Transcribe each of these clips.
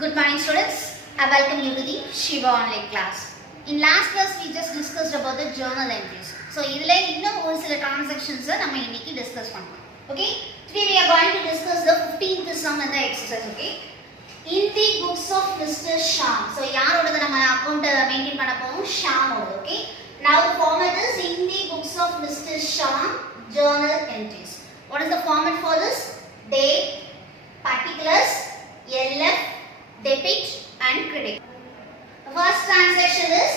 Good morning students, I welcome you to the Shiva online class. In last class we just discussed about the journal entries. So idhula innum oru sila transactions nama inniki discuss pannalam. Okay, today we are going to discuss the 15th sum and the exercise. Okay, in the books of Mr. Shyam. So yaroda nama account maintain panna povom Shyam oda. Okay, now the format is in the books of Mr. Shyam journal entries. What is the format for this? Date, particulars, LF, debit and credit. The first transaction is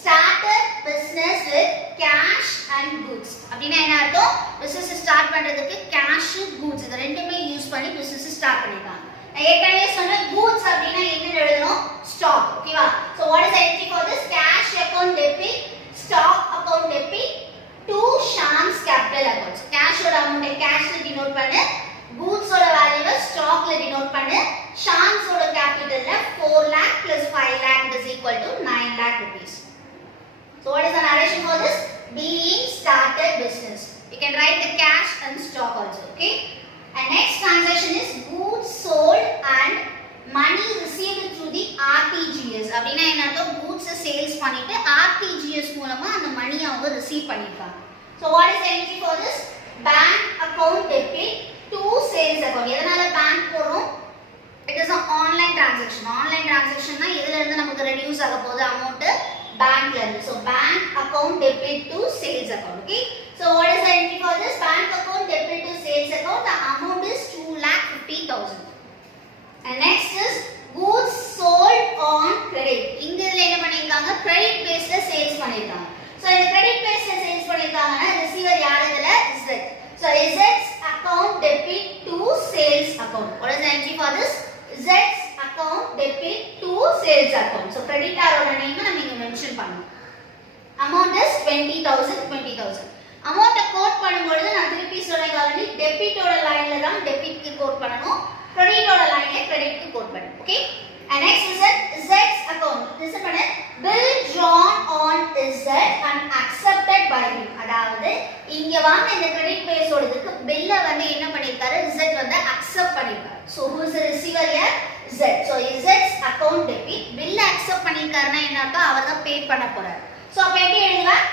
started business with cash and goods. அப்படினா என்ன அர்த்தம்? business start பண்றதுக்கு cash goods இது ரெண்டுமே use பண்ணி business start பண்ணிருக்காங்க. நான் ஏற்கனவே சொன்ன goods அப்படினா என்ன எழுதணும்? stock. ஓகேவா? So what is the entry for this? Cash account debit, stock account debit to Shyam's capital account. So cash ஓட amount cash ல denote பண்ணு, goods ஓட வேல்யூவை stock ல denote பண்ணு. Shyam's oda capital la 4 lakh plus 5 lakh is equal to 9 lakh rupees. So what is the narration for this? Being started business. You can write the cash and stock also. Okay. And next transaction is goods sold and money received through the RTGS. அப்படினா என்ன அர்த்தம்? goods sales பண்ணிட்டு RTGS மூலமா அந்த மணி அவங்க receive பண்ணிருக்காங்க. So what is the entry for this? Bank account debit to sales account. எதனால bank போறோம்? It is an online transaction. Online transaction na idhula irundha namakku reduce aga podu amount bank la irundhu. So bank account debit to sales account. Okay. So what is the entry for this? Bank account debit to sales account. The amount is 2,50,000. And next is goods sold on credit. Inga idhula enna pannirukanga? Credit based la sales pannirukanga. So in the credit based la sales pannirukanga na receiver yaar idhula Z. So Z's account debit to sales account. What is the entry for this? Z's account debit to sales account. So creditor oda name நம்ம இங்க mention பண்ணனும். Amount is 20,000. Amount code பண்ணும்போது நான் திருப்பி சொல்றேன் already debit ஓட லைன்ல தான் டெபிட் க்கு கோட் பண்ணனும். கிரெடிட் ஓட லைன்ல கிரெடிட் க்கு கோட் பண்ணனும். Okay? And next is Z's account. Listen பண்ணு. Bill drawn on Z and accepted by him. அதாவது இங்க வாங்க இந்த கிரெடிட் பேஸ் ஓடுதுக்கு பில்ல வந்து என்ன பண்ணிருக்காரு? Z வந்து அக்செப்ட் பண்ணிருக்காரு. So who is the receiver here? Z. So Z's account debit. bill accept பண்ணிருக்காருன்னா என்ன அர்த்தம்? அவர் தான் பே பண்ண போறாரு. So அப்ப எப்படி எழுதலாம்?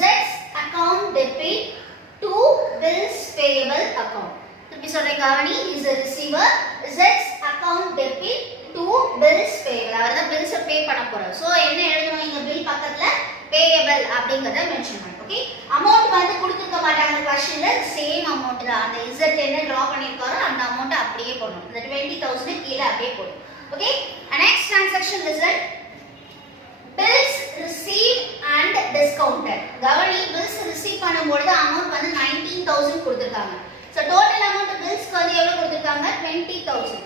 Z's account debit to bills payable account. திருப்பி சொல்றேன் கவனி, is a receiver. Z's account debit to bills payable. அவர் தான் bills பே பண்ண போறாரு. So என்ன எழுதணும்? இங்க bill பக்கத்துல payable அப்படிங்கறத மென்ஷன் பண்ணு. ஓகே, அமௌண்ட் வந்து கொடுத்துக்க மாட்டாங்க क्वेश्चनல, சேம் அமௌண்ட் தான். அந்த Z என்ன டிரா பண்ணிருக்காரோ அந்த அமௌண்ட் அப்படியே போடணும். இந்த 20,000 கீழ அப்படியே போடணும். Okay, next transaction listen. bills received and discounted. கவனி, bills receive பண்ணும்போது அமௌண்ட் வந்து 19,000 கொடுத்திருக்காங்க. So total amount bills வந்து எவ்வளவு கொடுத்திருக்காங்க? 20,000.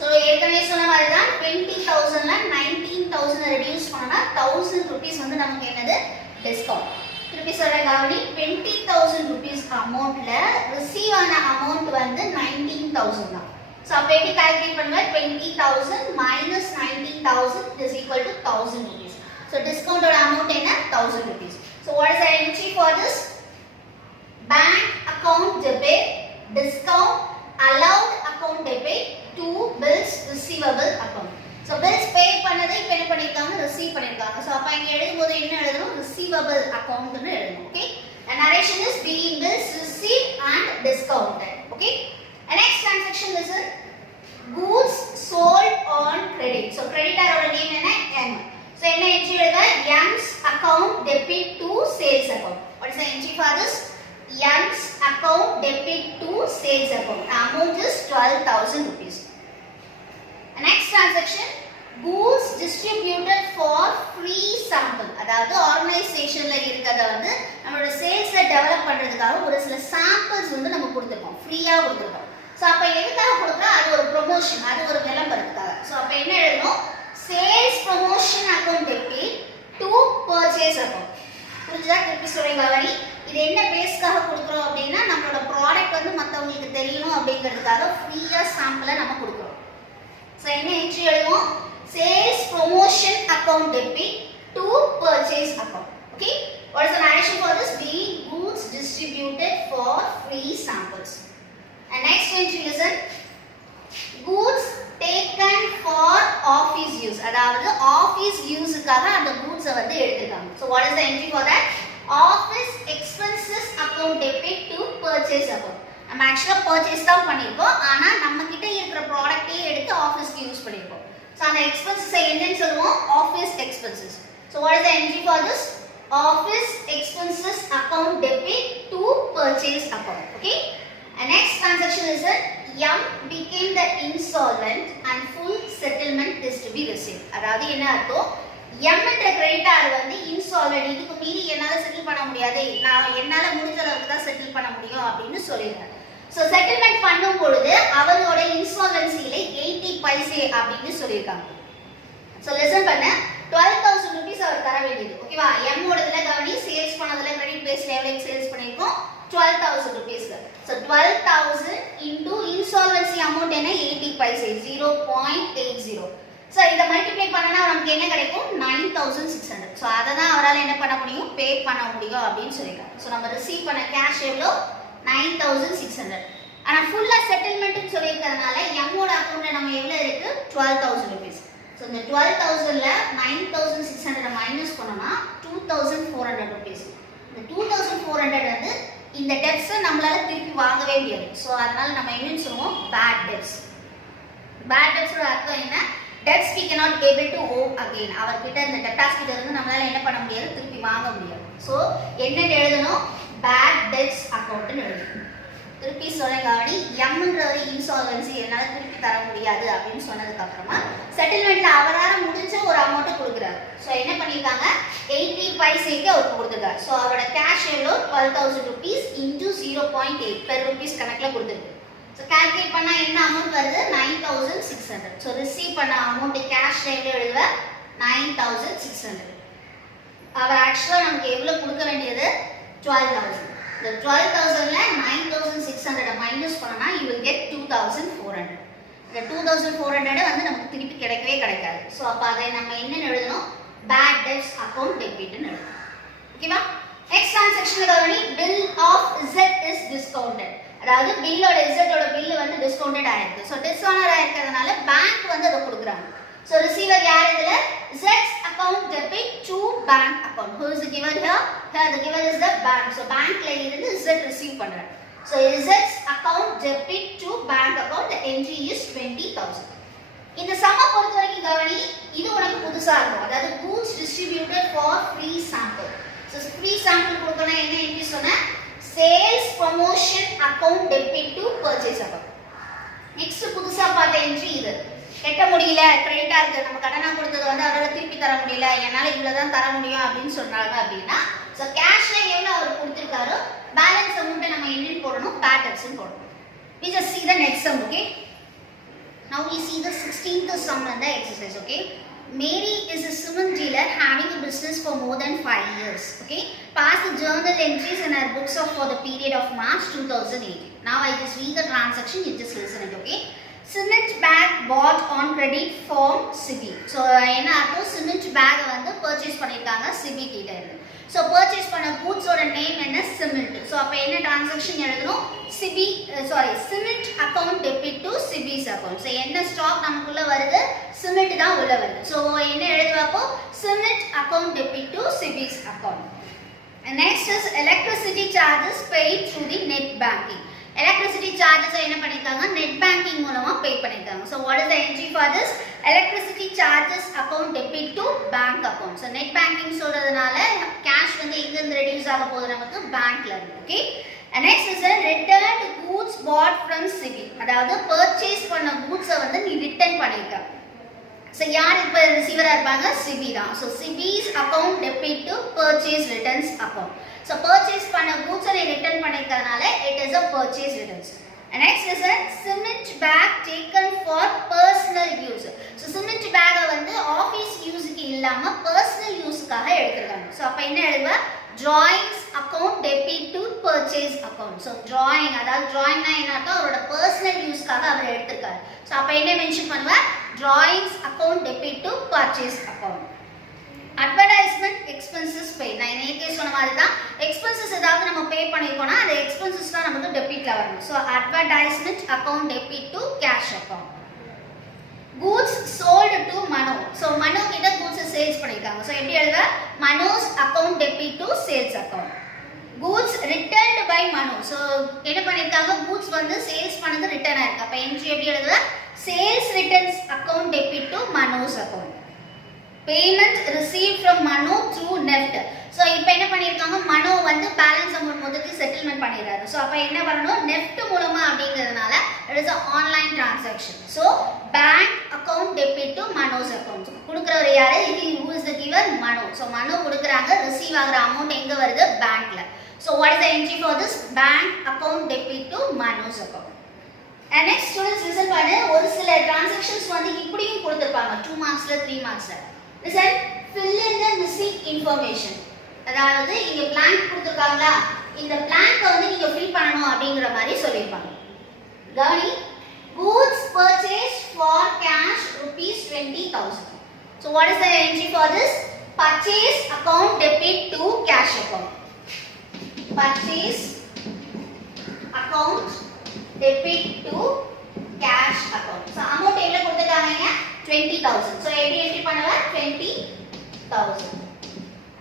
So ஏற்கனவே சொன்ன மாதிரி தான் 20,000 ல 19,000 ரெடியூஸ் பண்ணா 1000 rupees வந்து நமக்கு என்னது? டிஸ்கவுண்ட். திருப்பி சொல்றேன் கவனி, 20,000 rupees அமௌண்ட்ல ரிசீவ் ஆன அமௌண்ட் வந்து 19,000 தான். சோ அப்ப எப்படி கால்குலேட் பண்ணுவ? 20,000 minus 19,000 is equal to 1,000 rupees. So discount ஓட அமௌண்ட் என்ன? 1,000 rupees. So what is the entry for this? Bank account debit, discount, allowed account debit to bills receivable account. So bills pay பண்ணதை இப்ப என்ன பண்ணிருக்காங்க? Receive பண்ணிருக்காங்க. So அப்ப இங்க எழுதும்போது என்ன எழுதணும்? receivable account ன்னு எழுதணும். Okay, the narration is being bills received and discounted. Okay, the next transaction is goods sold on credit. So creditor ஓட நேம் என்ன? M. So என்ன entry எழுதுவ? M's account debit to sales account. What is the entry for this? M's account debit to sales account. The amount is 12,000 rupees. The next transaction, goods distributed for free sample. அதாவது ஆர்கனைசேஷன்ல இருக்கத வந்து நம்மளோட சேல்ஸ்ல develop பண்றதுக்காக ஒரு சில samples வந்து நம்ம கொடுத்திருக்கோம், ஃப்ரீயா கொடுத்திருக்கோம். சோ அப்ப எதுக்காக கொடுத்தா? அது ஒரு ப்ரமோஷன், அது ஒரு விளம்பரத்துக்காக. சோ அப்ப என்ன எழுதணும்? Sales promotion account debit to purchase account. புரிஞ்சதா? திருப்பி சொல்றேன் கவனி, இது என்ன பேஸ்க்காக கொடுக்குறோம் அப்படின்னா நம்மளோட ப்ராடக்ட் வந்து மத்தவங்களுக்கு தெரியணும் அப்படிங்கிறதுக்காக ஃப்ரீயா சாம்பிளை நம்ம கொடுக்குறோம். சோ என்ன என்ட்ரி எழுதுவோம்? Sales promotion account debit to purchase account. Okay, what is the narration for this? Being goods distributed for free samples. And next entry listen. Goods taken entry for that? Office expenses account debit to purchase account. நம்ம actually purchase தான் பண்ணிருக்கோம். ஆனா நம்ம கிட்ட இருக்கிற ப்ராடக்ட்டே எடுத்து ஆபீஸ்க்கு use பண்ணிருக்கோம். So அந்த expenses என்னன்னு சொல்லுவோம்? Office expenses. So what is the entry for this? Office expenses account debit to purchase account. Okay? And next transaction is that M became the insolvent and full settlement is to be received. அதாவது என்ன அர்த்தம்? M என்ற creditor வந்து insolvent, இதுக்கு மீறி என்னால settle பண்ண முடியாது, நான் என்னால முடிஞ்ச அளவுக்கு தான் செட்டில் பண்ண முடியும் அப்படின்னு சொல்லிடுறாரு. ஸோ செட்டில்மெண்ட் பண்ணும் பொழுது அவரோட இன்சால்வன்சியில 80 பைசே அப்படின்னு சொல்லியிருக்காங்க. ஸோ லெசன் பண்ண 12,000 rupees அவர் தர வேண்டியது. ஓகேவா? M ஓடதுல கவனி, சேல்ஸ் பண்ணதுல கிரெடிட் பேஸ்ல எவ்வளவு சேல்ஸ் பண்ணிருக்கோம்? 12,000 rupees. So 12,000 into insolvency amount என்ன? 80 பைசே, 0.80. So இத மல்டிப்ளை பண்ணனா நமக்கு என்ன கிடைக்கும்? 9,600. So அத தான் அவரால என்ன பண்ண முடியும்? பே பண்ண முடியும் அப்படினு சொல்லிருக்காங்க. So நம்ம ரிசீவ் பண்ண கேஷ் எவ்வளோ? 9,600. ஆனா ஃபுல்லா செட்டில்மென்ட்னு சொல்லிருக்கறனால M ஓட அக்கவுண்ட்ல நம்ம எவ்வளவு இருக்கு? 12,000 rupees. So இந்த 12,000ல 9,600 மைனஸ் பண்ணோம்னா 2,400 rupees. இந்த 2,400 வந்து இந்த டெப்ஸ் நம்மளால திருப்பி வாங்கவே முடியாது. சோ அதனால நம்ம என்னன்னு சொல்லுவோம்? Bad debts. பேட் டெப்ஸோட அர்த்தம் என்ன? Debts we cannot able to owe again. அவர்கிட்ட இந்த டெப்டாஸ் கிட்ட இருந்து நம்மளால என்ன பண்ண முடியாது? திருப்பி வாங்க முடியாது. சோ என்ன எழுதணும்? பேட் டெப்ஸ் அக்கவுண்ட்னு எழுதணும். திருப்பி சொல்லுங்க கவனி, எம்ன்றவர் இன்சால்வன்சி என்னால திருப்பி தர முடியாது அப்படின்னு சொன்னதுக்கு அப்புறமா செட்டில்மெண்ட்ல அவரால முடிஞ்ச ஒரு அமௌண்ட் கொடுக்குறாரு. சோ என்ன பண்ணிருக்காங்க? 80 பைசேக்கு அவருக்கு கொடுத்துருக்காரு. சோ அவரோட கேஷ் எவ்வளோ? 12,000 rupees into 0.8 per rupees கணக்குல கொடுத்துருக்கு. சோ கால்குலேட் பண்ணா என்ன அமௌண்ட் வருது? 9,600. சோ ரிசீவ் பண்ண அமௌண்ட் கேஷ் எவ்வளோ எழுதுவ? 9,600. அவர் ஆக்சுவலா நமக்கு எவ்வளவு கொடுக்க வேண்டியது? 12,000. The 12,000ல 9,600 மைனஸ் பண்ணா you will get 2,400. இந்த 2,400 வந்து நமக்கு திருப்பி கிடைக்கவே கிடைக்காது. சோ அப்ப அதை நம்ம என்ன எழுதணும்? bad debts account debit ன்னு எழுதணும். ஓகேவா? நெக்ஸ்ட் டிரான்சாக்ஷன்ல கவனி, bill of Z is discounted. அதாவது பில்லோட Z ஓட பில் வந்து டிஸ்கவுண்டட் ஆயிருக்கு. சோ டிஸ்கவுண்டட் ஆயிருக்கிறதுனால பேங்க் வந்து அதை கொடுக்குறாங்க. So receiver யார் இதுல? Z's account debit to bank account. Who is the giver here? Here the giver is the bank. So bankல இருந்து Z receive பண்றாங்க. So Z's account debit to bank account, the entry is 20,000. இந்த சம்ம பொறுத்த வரைக்கும் கவனி, இது உனக்கு புதுசா இருக்கும். அதாவது goods distributed for free sample. So free sample கொடுக்கணும் என்ன என்ட்ரி சொன்ன? Sales promotion account debit to purchase account. Next புதுசா பார்த்த என்ட்ரி இது. கட்ட முடியல, கிரெடிட்டா இருக்கு, நம்ம கடனா கொடுத்தது வந்து அவரால திருப்பி தர முடியல, என்னால இவ்வளவுதான் தர முடியும் அப்படின்னு சொன்னாங்க அப்படின்னா சோ கேஷ்ல எவ்வளவு அவர் கொடுத்திருக்காரோ பேலன்ஸ் அமௌண்ட்டை நம்ம என்னன்னு போடணும்? பேட் டெப்ஸ்னு போடணும். We just see the next sum, okay? Now we see the 16th sum in the exercise, okay? Mary is a cement dealer having a business for more than 5 years, okay? Pass the journal entries in her books for the period of March 2018. Now I just read the transaction, you just listen it, okay? Cement bag bought on credit from Sibi. So என்ன அர்த்தம்? cement bag வந்து purchase பண்ணிருக்காங்க Sibi கிட்ட இருந்து. So purchase பண்ண goods ஓட name என்ன? cement. So அப்ப என்ன transaction எழுதணும்? Sibi cement account debit to Sibi's account. So என்ன stock நமக்குள்ள வருது? cement தான் உள்ள வருது. So என்ன எழுதுவப்போ? cement account debit to Sibi's account. And next is electricity charges paid through the net banking. Electricity charges என்ன பண்ணிருக்காங்க? நெட் பேங்கிங் மூலமா பே பண்ணிருக்காங்க. So what is the entry for this? Electricity charges account debit to bank account. So net banking சொல்றதுனால cash வந்து எங்க இருந்து reduce ஆக போகுது? நமக்கு பேங்க்ல இருந்து. Okay? And next is a returned goods bought from Sibi. அதாவது purchase பண்ண goods வந்து நீ ரிட்டர்ன் பண்ணிருக்க. So யார் இப்ப ரிசீவரா இருப்பாங்க? Sibi தான். So Sibi's account debit to purchase returns account. So purchase பண்ண goods I return பண்ணிருக்கனால it is a purchase returns. And next is a cement bag taken for personal use. So cement bag வந்து office யூஸ்க்கு இல்லாம personal யூஸ்க்காக எடுத்துட்டாங்க. So அப்ப என்ன எழுதுவ? drawings account debit to purchase account. So drawing, அதாவது drawing னா என்ன அர்த்தம்? அவரோட personal யூஸ்க்காக அவர் எடுத்துட்டாரு. So அப்ப என்ன மென்ஷன் பண்ணுவ? drawings account debit to purchase account. Advertisement expenses paid. நான் நேத்தே சொன்ன மாதிரி தான் எக்ஸ்பென்சஸ் ஏதாவது நம்ம பே பண்ணிருக்கோம்னா அந்த எக்ஸ்பென்சஸ் தான் நமக்கு டெபிட்ல வரணும். So advertisement account debit to cash account. goods sold to Manu. So Manu கிட்ட goods சேல்ஸ் பண்ணிருக்காங்க. So எப்படி எழுதுவ? Manu's account debit to sales account. Goods returned by Manu. So என்ன பண்ணிருக்காங்க? Goods வந்து சேல்ஸ் பண்ணது ரிட்டர்ன் ஆயிருக்கு. அப்ப entry எப்படி எழுதுவ? Sales returns account debit to Manu's account. Payment received from Manu through NEFT. So இப்போ என்ன பண்ணிருக்காங்க? மனு வந்து பேலன்ஸ் அமௌண்ட் மொத்தத்தை செட்டில்மென்ட் பண்ணிராரு. So அப்ப என்ன பண்ணனும்? NEFT மூலமா அப்படிங்கிறதுனால it is an online transaction. So bank account debit to Manu's account. குடுக்குறவர் யாரு? who is the giver? Manu. So மனு குடுக்குறாங்க, ரிசீவ் ஆகுற அமௌண்ட் எங்க வருது? பேங்க்ல. So what is the entry for this? Bank account debit to Manu's account. And next students listen பண்ணு. ஒரு சில transactions வந்து இப்படியும் கொடுத்திருப்பாங்க 2 marksல 3 marksல. Listen, fill in the missing information. அதாவது இங்க blank கொடுத்திருக்காங்களா? இந்த blank வந்து நீங்க fill பண்ணனும் அப்படிங்கற மாதிரி சொல்லிருப்பாங்க. கவனி, goods purchased for cash rupees 20,000. So what is the entry for this? Purchase account debit to cash account. Purchase account debit to cash account. So amount எவ்வளவு கொடுத்திருக்காங்க? 20,000. So எப்படி என்ட்ரி பண்ணுவ? 20,000.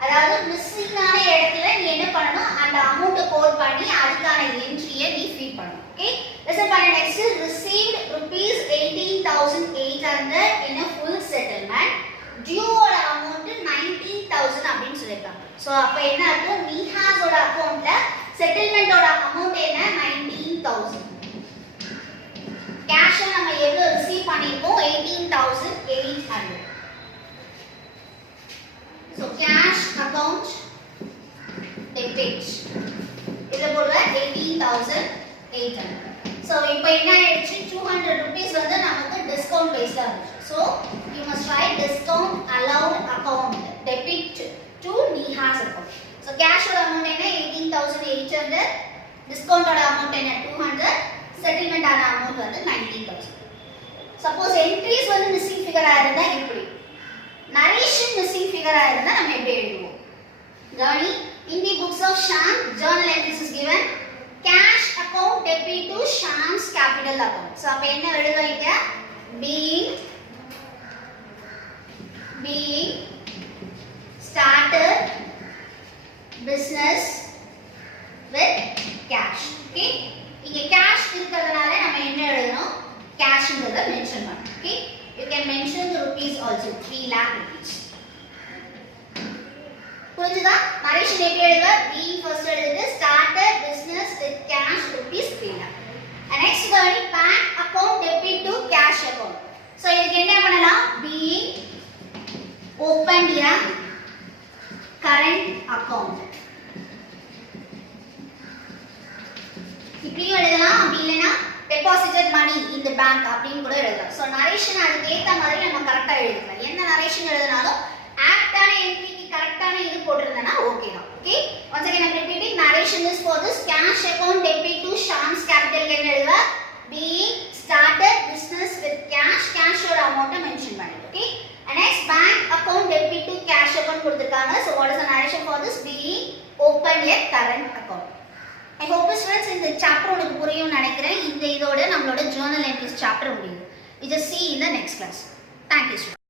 அதாவது மிஸ்ஸிங் ஆன இடத்துல நீ என்ன பண்ணனும்? அந்த அமௌண்ட் கோட் பண்ணி அதுக்கான என்ட்ரியை நீ ஃபீட் பண்ணனும். ஓகே, லிசன் பண்ணு. Next received rupees 18,800 in a full settlement. due ஓட அமௌண்ட் 19,000 அப்படினு சொல்லிருக்காங்க. சோ அப்ப என்ன அர்த்தம்? நீஹாஸ் ஓட அக்கவுண்ட்ல செட்டில்மென்ட் ஓட அமௌண்ட் என்ன? 19,000. கேஷ் நம்ம எவ்வளவு ரிசீவ் பண்ணிருக்கோம்? 18,800. So cash account debit இத போடுற 18,800. So இப்போ என்ன ஆயிடுச்சு? 200 rupees வந்து நமக்கு டிஸ்கவுண்ட் பேஸ்ல வந்துச்சு. So you must write discount allowed account debit to Neha's account. So cash ஓட அமௌண்ட் என்ன? 18,800. டிஸ்கவுண்ட் ஓட அமௌண்ட் என்ன? 200. செட்டில்மென்ட் ஆன அமௌண்ட் வந்து 19,000. சப்போஸ் என்ட்ரிஸ் வந்து மிஸ்ஸிங் ஃபிகரா இருந்தா இப்படி, நரேஷன் மிஸ்ஸிங் ஃபிகரா இருந்தா நம்ம எப்படி எழுதுவோம்? கவனி, in the books of Shyam journal entries is given cash account debit to Shyam's capital account. So அப்ப என்ன எழுதுவீங்க? being started business with cash. Okay, இங்க cash இருக்கிறதுனால நம்ம என்ன எழுதணும்? cashங்கறத மென்ஷன் பண்ணணும். Okay, you can mention the rupees also, 3 lakh rupees. புரிஞ்சுதா? நரேஷன் எப்படி எழுதுவ? being first எழுதிட்டு started business with cash rupees 3 lakh. And next கவனி, bank account debit to cash account. So இதுக்கு என்ன பண்ணலாம்? being opened a current account. இப்படி எழுதலாம். அப்படி இல்லனா deposited money in the bank அப்படினு கூட எழுதலாம். சோ நரேஷன் அதுக்கு ஏத்த மாதிரி நம்ம கரெக்ட்டா எழுதலாம். என்ன நரேஷன் எழுதினாலும் ஆப்டான என்ட்ரிக்கு கரெக்ட்டான இது போட்டுறதனா ஓகே தான். Okay, once again I'm repeating, narration is for this cash account debit to Shyam's capital என்ன எழுதுவ? being started business with cash, cash ஓட அமௌண்ட மென்ஷன் பண்ணு. Okay, and next bank account debit to cash account கொடுத்திருக்காங்க. so what is the narration for this? being open a current account. I hope students இந்த chapter உங்களுக்கு புரியும் நினைக்கிறேன். இந்த இதோட நம்மளோட journal entries chapter முடியுது. We just see in the next class. Thank you students.